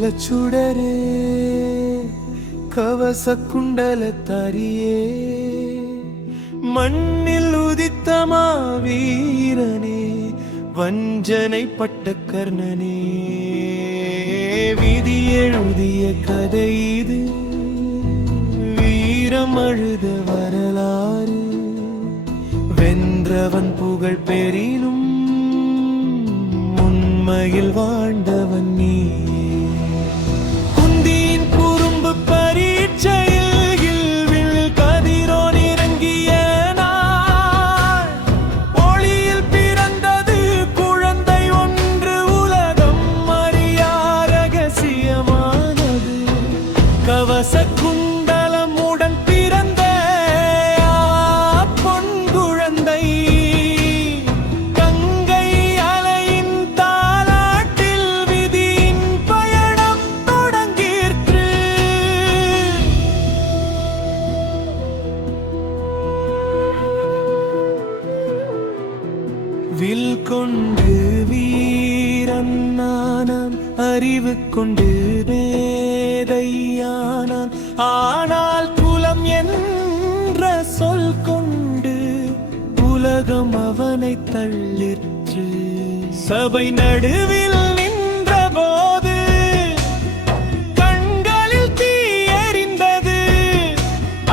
குலச்சுடரே கவச குண்டல தரியே மண்ணில் உதித்த மாவீரனே வஞ்சனை பட்ட கர்ணனே விதி எழுதிய கதை இது வீரம் அழுத வரலாறு வென்றவன் புகழ் பெறினும் உண்மையில் வாழ்ந்தவன் நீ குந்தியின் குறும்பு பரீட்சையில் இல்வில் கதிரோன் இறங்கிய நாள் ஒளியில் பிறந்தது குழந்தை ஒன்று உலகம் அறியா ரகசியமானது கவச குண்டலமுடன் பிறந்த பொன் குழந்தை கங்கை அலையின் தாலாட்டில் விதியின் பயணம் தொடங்கிற்று வில் கொண்டு வீரன் நானான் அறிவு கொண்டு மேதையானான் ஆனால் குலம் என்ற சொல் கொண்டு உலகம் அவனை தள்ளிற்று சபை நடுவில் நின்ற போது கண்களில் தீ எரிந்தது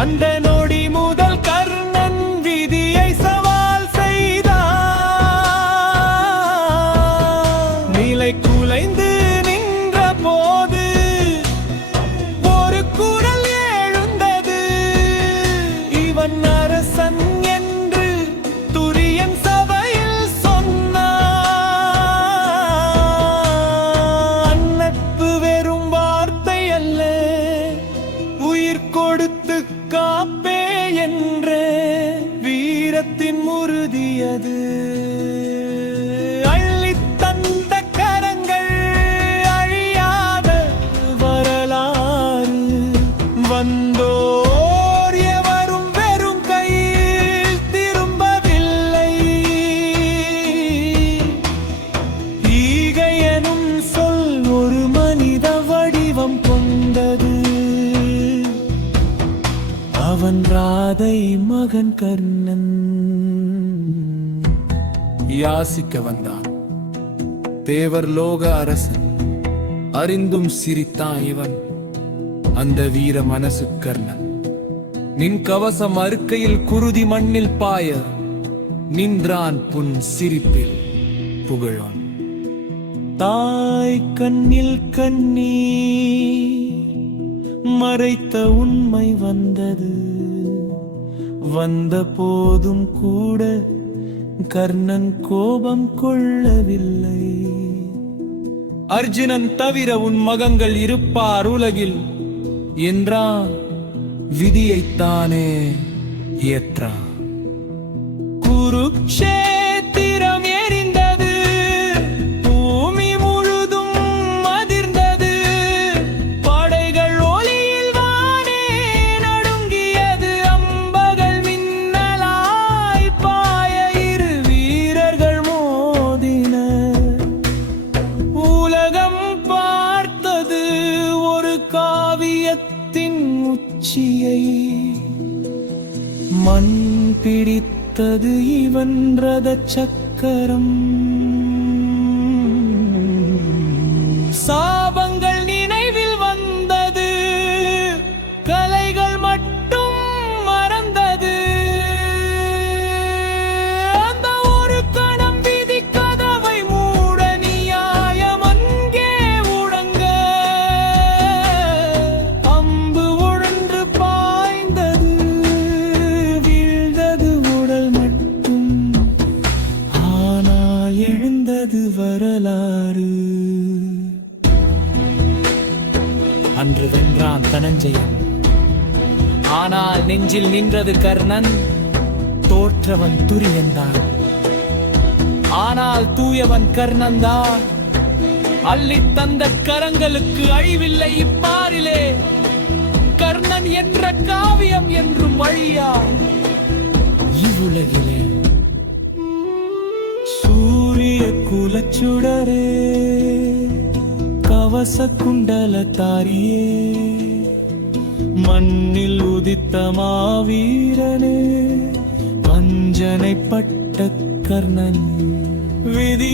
அந்த நொடி முதல் கர்ணன் விதியை சவால் செய்தான் நிலை குலைந்து நின்ற போது ஒரு குரல் எழுந்தது இவன் அரசன் என்று துரியன் சபையில் சொன்னான் நட்பு வெறும் வார்த்தை அல்ல உயிர் கொடுத்து காப்பே என்ற வீரத்தின் உறுதியது அள்ளித் தந்த கரங்கள் அழியாத வரலாறு வந்தோர் எவரும் வெறும் கையில் திரும்பவில்லை ஈகை எனும் சொல் ஒரு மனித வடிவம் கொண்டது அவன் ராதை மகன் கர்ணன் யாசிக்க வந்தான் தேவர் லோக அரசன் அறிந்தும் சிரித்தான் இவன் அந்த வீர மனசு கர்ணன் நின் கவசம் அறுக்கையில் குருதி மண்ணில் பாய நின்றான் புன் சிரிப்பில் புகழான் தாய் கண்ணில் கண்ணீர் மறைத்த உண்மை வந்தது வந்த போதும் கூட கர்ணன் கோபம் கொள்ளவில்லை அர்ஜுனன் தவிர உன் மகன்கள் இருப்பார் உலகில் என்றான் விதியைத்தானே ஏற்றான் குருக்ஷேத்திரம் எரிந்தது பூமி முழுதும் அதிர்ந்தது படைகள் ஒளியில் வானே நடுங்கியது அம்பகள் மின்னலாய் பாய இரு வீரர்கள் மோதினர் உலகம் பார்த்தது ஒரு காவியத்தின் உச்சியை மண் பிடித்தது இவன் ரத சக்கரம் சாபங்கள் நினைவில் வந்தது கலைகள் மட்டும் மறந்தது அந்த ஒரு கணம் விதி கதவை மூட நியாயம் அங்கே உடங்க அம்பு ஒன்று பாய்ந்தது வீழ்ந்தது உடல் மட்டும் ஆனால் எழுந்தது வரலாறு அன்று வென்றான் தனஞ்சயன் ஆனால் நெஞ்சில் நின்றது கர்ணன் தோற்றவன் துரியன்தான் ஆனால் தூயவன் கர்ணன்தான் அள்ளித் தந்த கரங்களுக்கு அழிவில்லை இப்பாரிலே கர்ணன் என்ற காவியம் என்றும் வழியா இவ்வுலகிலே சூரிய குலச்சுடரே கவச கவச குண்டலதாரியே மண்ணில் உதித்த மாவீரனே வஞ்சனைப்பட்ட கர்ணன் விதி